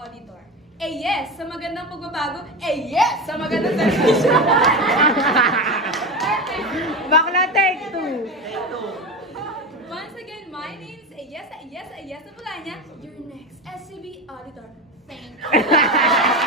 Auditor. Yes sa magandang pagbabago. Yes sa magandang servisyo. Bakla, take two. Once again, my name's yes na pula niya. Your next SCB Auditor. Thank you.